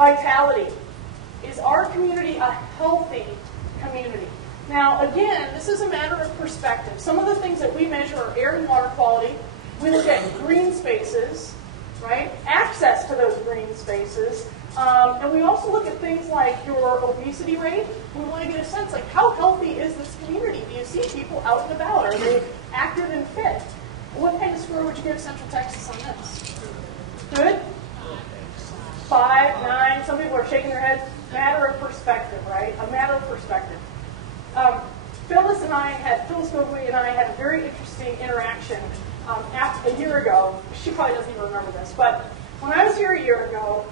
Vitality. Is our community a healthy community? Now, again, this is a matter of perspective. Some of the things that we measure are air and water quality. We look at green spaces, right? Access to those green spaces. And we also look at things like your obesity rate. We want to get a sense, like, how healthy is this community? Do you see people out and about? Are they active and fit? What kind of score would you give Central Texas on this? Good? 5, 9. Some people are shaking their heads. Matter of perspective, right? A matter of perspective. Phyllis Gogley and I had a very interesting interaction a year ago. She probably doesn't even remember this, but when I was here a year ago,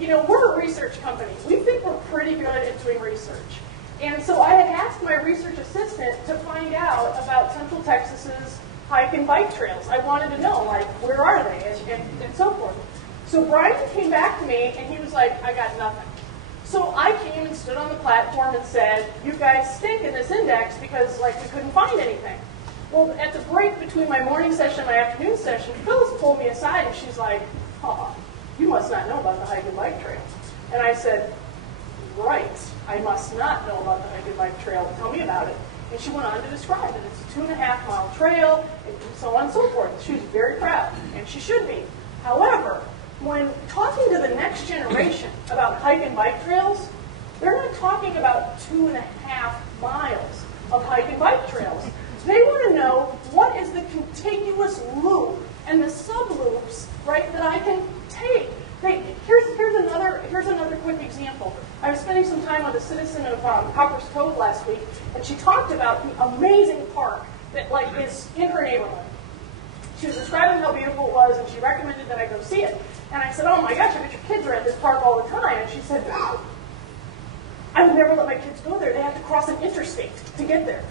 we're a research company. We think we're pretty good at doing research. And so I had asked my research assistant to find out about Central Texas's hike and bike trails. I wanted to know, like, where are they and so forth. So Brian came back to me and he was like, I got nothing. So I came and stood on the platform and said, you guys stink in this index because, like, we couldn't find anything. Well, at the break between my morning session and my afternoon session, Phyllis pulled me aside and she's like, you must not know about the hike and bike trail. And I said, right, I must not know about the hike and bike trail. Tell me about it. And she went on to describe it. It's a 2.5-mile trail, and so on and so forth. She was very proud, and she should be. However, when talking to the next generation about hike and bike trails, they're not talking about 2.5 miles of hike and bike trails. They want to know what is the contiguous loop and the sub-loops, right, that I can take. Here's another quick example. I was spending some time with a citizen of Copper's Cove last week, and she talked about the amazing park that, like, is in her neighborhood. She was describing how beautiful it was, and she recommended that I go see it. And I said, oh my gosh, I bet your kids are at this park all the time. And she said, no, I would never let my kids go there. They have to cross an interstate to get there.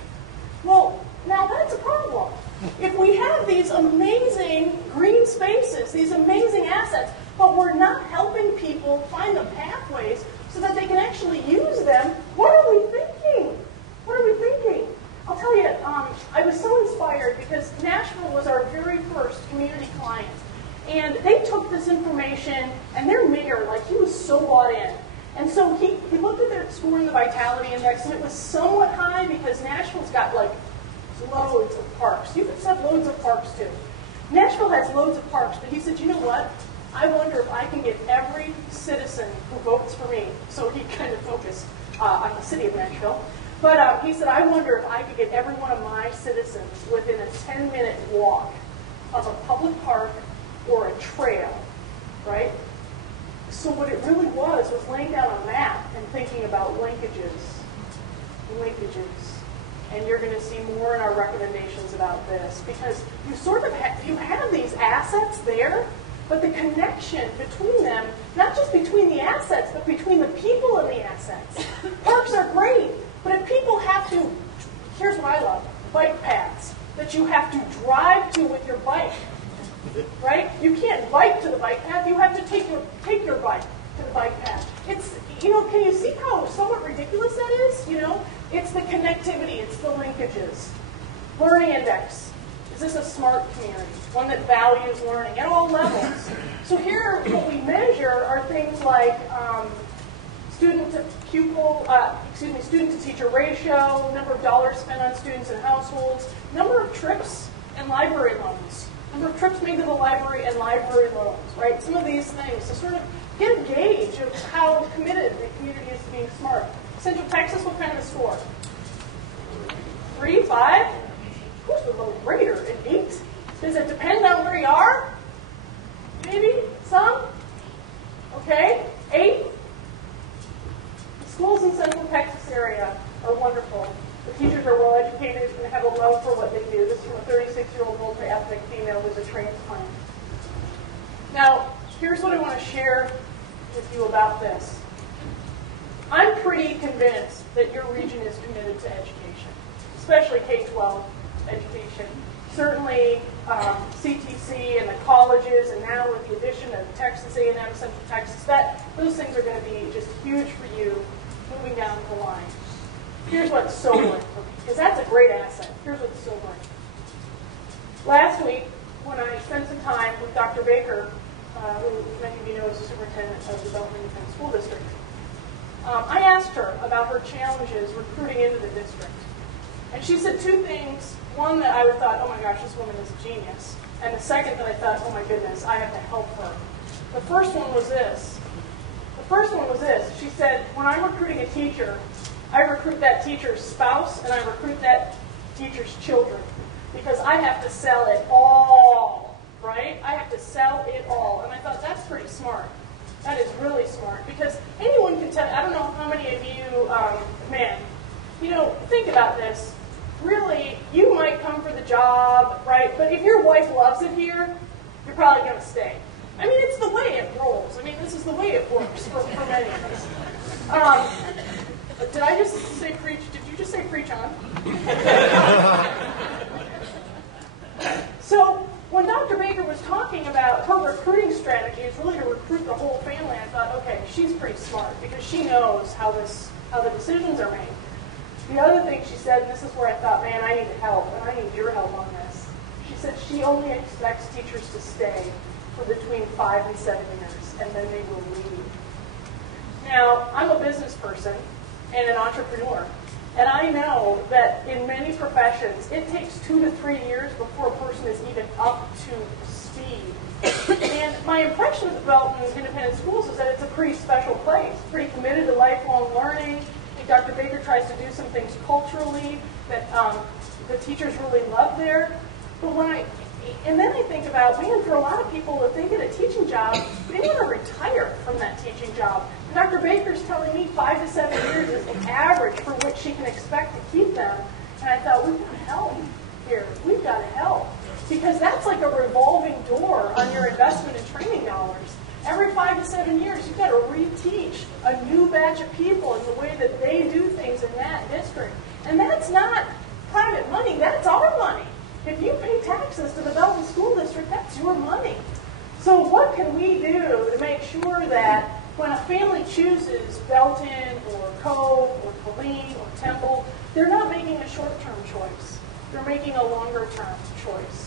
Well, now that's a problem. If we have these amazing green spaces, these amazing assets, but we're not helping people find the pathways so that they can actually use them, what are we thinking? What are we thinking? I'll tell you, I was so inspired because Nashville was our very first community client. And they took this information, and their mayor, like, he was so bought in. And so he looked at their score in the Vitality Index, and it was somewhat high because Nashville's got, like, loads of parks. You could set loads of parks, too. Nashville has loads of parks, but he said, you know what? I wonder if I can get every citizen who votes for me. So he kind of focused on the city of Nashville. But he said, I wonder if I could get every one of my citizens within a 10-minute walk of a public park or a trail, right? So what it really was laying down a map and thinking about linkages. And you're going to see more in our recommendations about this because you sort of you have these assets there, but the connection between them, not just between the assets, but between the people and the assets. Parks are great, but if people have to, here's what I love, bike paths that you have to drive to with your bike. Right? You can't bike to the bike path. You have to take your bike to the bike path. It's, can you see how somewhat ridiculous that is? It's the connectivity. It's the linkages. Learning index. Is this a smart community? One that values learning at all levels. So here, what we measure are things like student to teacher ratio, number of dollars spent on students and households, number of trips and library loans. Number of trips made to the library and library loans, right? Some of these things to sort of get a gauge of how committed the community is to being smart. Central Texas, what kind of a score? 3, 5? Who's the low grader? An 8? Does it depend on where you are? Maybe? Some? Okay. 8? The schools in Central Texas area are wonderful. The teachers are well educated and have a love for what they do. This is from a 36-year-old multi-ethnic female who's a transplant. Now, here's what I want to share with you about this. I'm pretty convinced that your region is committed to education, especially K-12 education. Certainly CTC and the colleges, and now with the addition of Texas A&M, Central Texas, those things are going to be just huge for you moving down the line. Here's what's sobering for me, because that's a great asset. Here's what's sobering. Last week, when I spent some time with Dr. Baker who many of you know is the superintendent of the Belton Independent School District. I asked her about her challenges recruiting into the district. And she said two things. One that I thought, oh my gosh, this woman is a genius. And the second that I thought, oh my goodness, I have to help her. The first one was this. She said, when I'm recruiting a teacher, I recruit that teacher's spouse and I recruit that teacher's children. Because I have to sell it all, right? I have to sell it all. And I thought, that's pretty smart. That is really smart. Because anyone can tell, I don't know how many of you, think about this. Really, you might come for the job, right? But if your wife loves it here, you're probably going to stay. I mean, it's the way it rolls. I mean, this is the way it works for many of us. Did I just say preach? Did you just say preach on? So when Dr. Baker was talking about her recruiting strategy is really to recruit the whole family, I thought, okay, she's pretty smart because she knows how the decisions are made. The other thing she said, and this is where I thought, man, I need help, and I need your help on this. She said she only expects teachers to stay for between 5 and 7 years, and then they will leave. Now, I'm a business person and an entrepreneur, and I know that in many professions, it takes 2 to 3 years before a person is even up to speed. And my impression of the Belton Independent Schools is that it's a pretty special place, pretty committed to lifelong learning. Dr. Baker tries to do some things culturally that the teachers really love there. But then I think about, man, for a lot of people, if they get a teaching job, they want to retire from that teaching job. And Dr. Baker's telling me 5 to 7 years is the average for which she can expect to keep them. And I thought, we've got to help here. We've got to help. Because that's like a revolving door on your investment in training dollars. Every 5 to 7 years, you've got to reteach a new batch of people in the way that they do things in that district. And that's not private money, that's our money. If you pay taxes to the Belton School District, that's your money. So what can we do to make sure that when a family chooses Belton or Cove or Killeen or Temple, they're not making a short-term choice. They're making a longer-term choice.